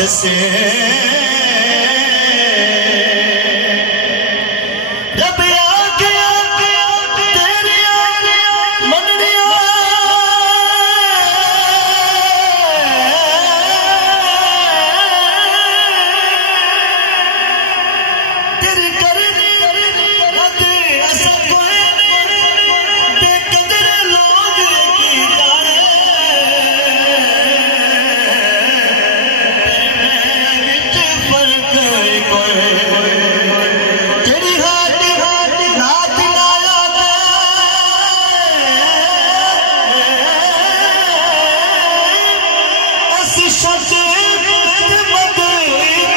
दसे रब आके तेरी मननिया तेरी करनी ते असा कोई ते कदर लोग की जाने विच फर्क कोई तेरी हाथ नाथ लाया असी शब्द मत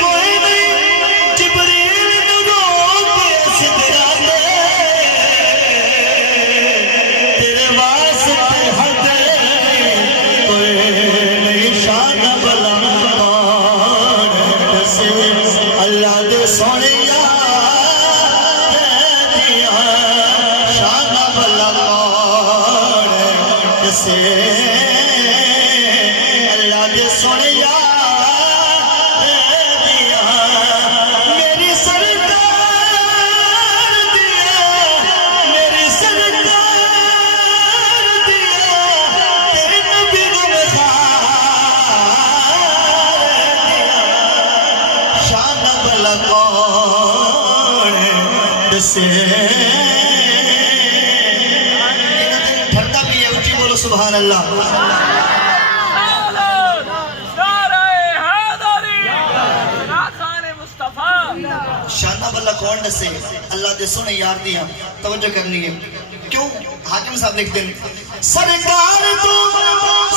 कोई नहीं जिब्रील नु रोके सिदराते तेरे वास्ते हद कोई नहीं शान भला दसे अल्लाह दे सोने शान भला दसे अल्लाह दे सोने मेरी सरकार दिया मेरी सरकार दिया तेरे नबी को शान भला कौन दसे ठंडा भी है ऊंची बोलो सुभान अल्लाह शाना बल्ला कौन दसे अल्लाह दे सोने यार दिया तवज्जो करनी है क्यों हाकिम साहब लिखते हैं सरकार तो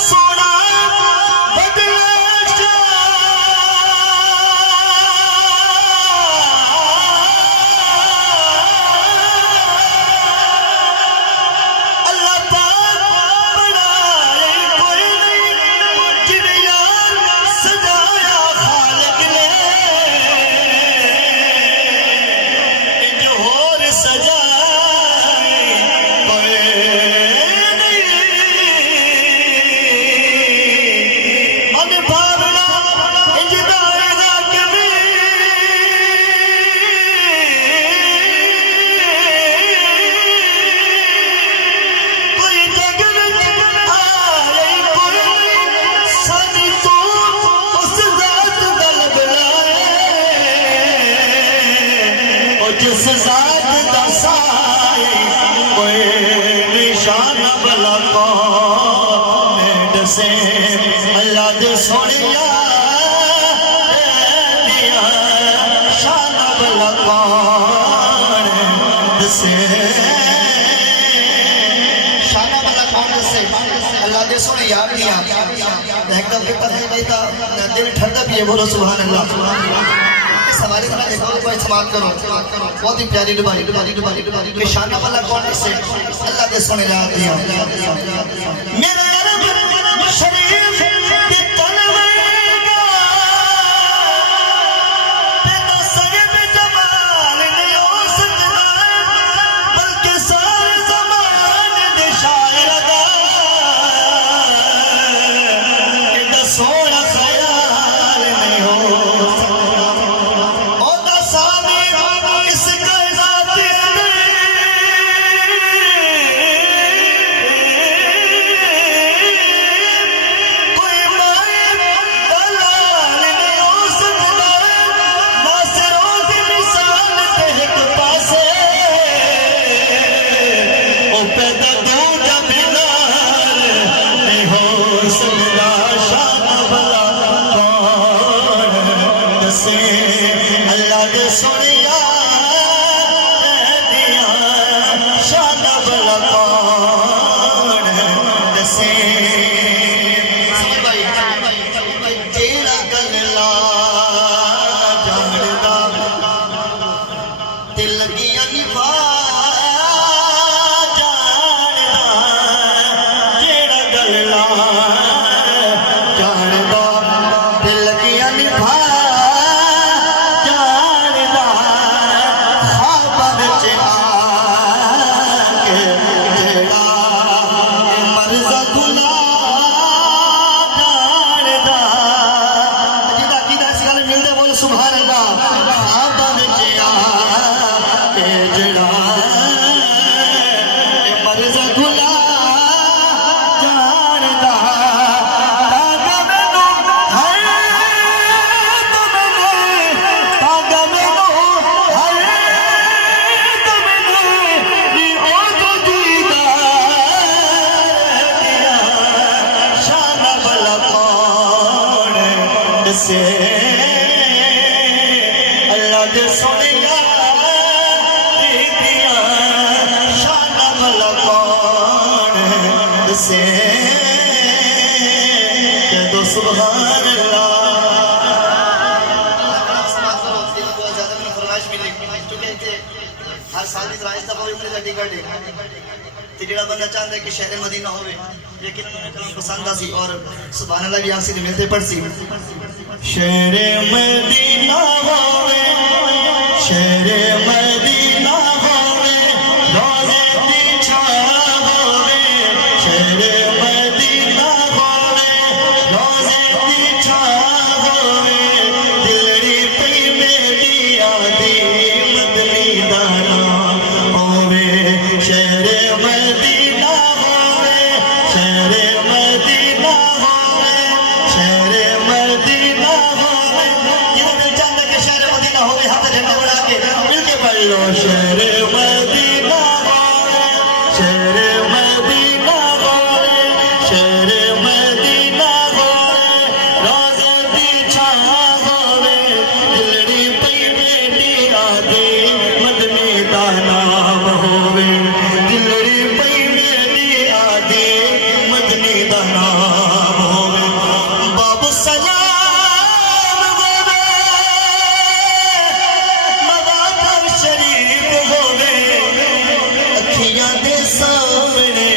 सोना बदला अल्लाह पाक बनाए कोई नहीं जिन्हें यार सजाया खालिक ने इंज होर सजाए कोई नहीं मन भावना इंज दाएगा कभी कोई जग विच आए कोई सानी तो उस जात दा लबलाए ओ जिस जात दा साए कोई निशान भला कौन दसे अल्लाह दे सोनिया दिया शान भला कौन दसे शाना भला कौन दसे अल्लाह दे सोने यार दिया देखता फिर है भाई ता दिल ठंडा भी है बोलो सुभान अल्लाह इस हवाले से एक और कोई समाप्त करो बहुत ही प्यारी दुबारी कि शाना भला कौन दसे अल्लाह दे सोने यार दिया मेरे रब शरीफ के तनवेगा तेरा सगे में जमाल नहीं हो सकता बल्कि सारे जमान दे शायर दा कि सोना ख्याल नहीं हो सकता ओ दसानी इस कायनात दे कोई माए दलाल नहीं हो सकता नासिरों की मिसाल ते एक पासे ओ पैदा दूजा बिलाल नहीं हो सकता शान भला कौन दसे अल्लाह दे सोनिया दिया शान भला कौन दसे जेड़ा गल्ला जानदा ते लगियां निभा जानदा जेड़ा गल्ला जानदा ते लगियां निभा से अल्लाह दे सोने से कह दो सुभान अल्लाह। हर साल इस रास्ता पर इतने टिकट है तिगड़ा बंदा चाहता है कि शहर मदीना होवे लेकिन कलम पसंद आसी और सुभान अल्लाह भी आसी मिलते पड़सी शहर मदीना होवे शहर मदीना होवे रोज़े दी छाव होवे शहर मदीना होवे रोज़े दी छाव होवे दिलड़ी पई मेरी आदी मदनी दाना होवे शहर मदीना होवे शहर मदीना होवे शहर मदीना होवे जिन्हें चाहता कि शहर मदीना होवे हाथ झंडा बना के मिलके पढ़ लो शहर मदीना होवे शहर मदीना होवे शहर मदीना होवे रोज़े दी छाव होवे दिलड़ी पई बेटी आदि मदनी दा नाम होवे दिलड़ी पई बेटी आदि मदनी दा नाम होवे बाबू सलाम होवे मवाद शरीफ होवे अखियां दे सामने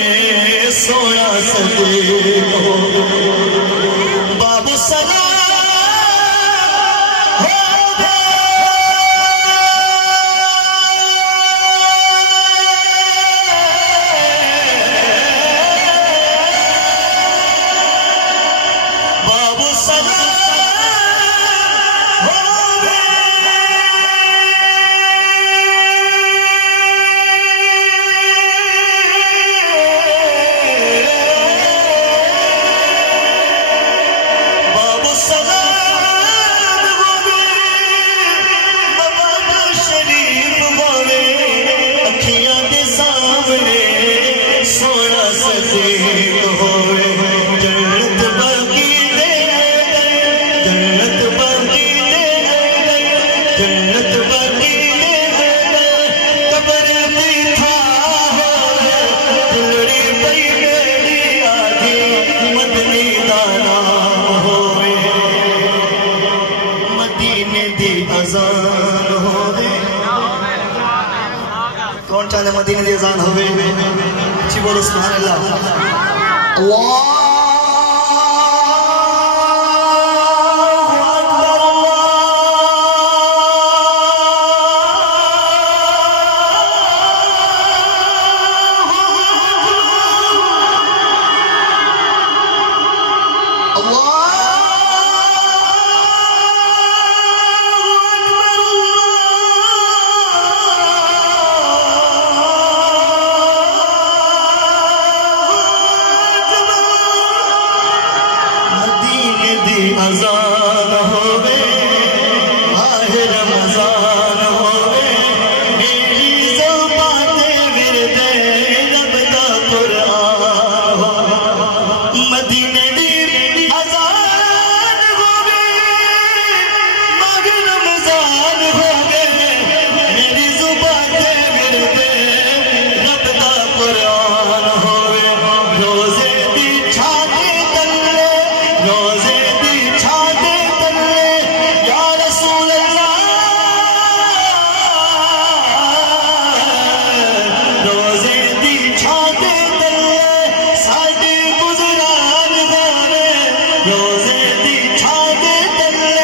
सोना सदीक होवे बाबू सलाम होवे बाबू सलाम होवे बाबू सलाम होवे मवाद शरीफ होवे अखियां दे सामने सोना सदीक होवे जन्नत बाकी दे जन्नत बाकी दे जन्नत बाकी दे कब्र दी था होवे दिलड़ी पई मेरी आदि मदनी दा नाम होवे मदीने दी अज़ान होवे कौन चाहता मदीने दी अज़ान होवे जी बोलो सुभान अल्लाह।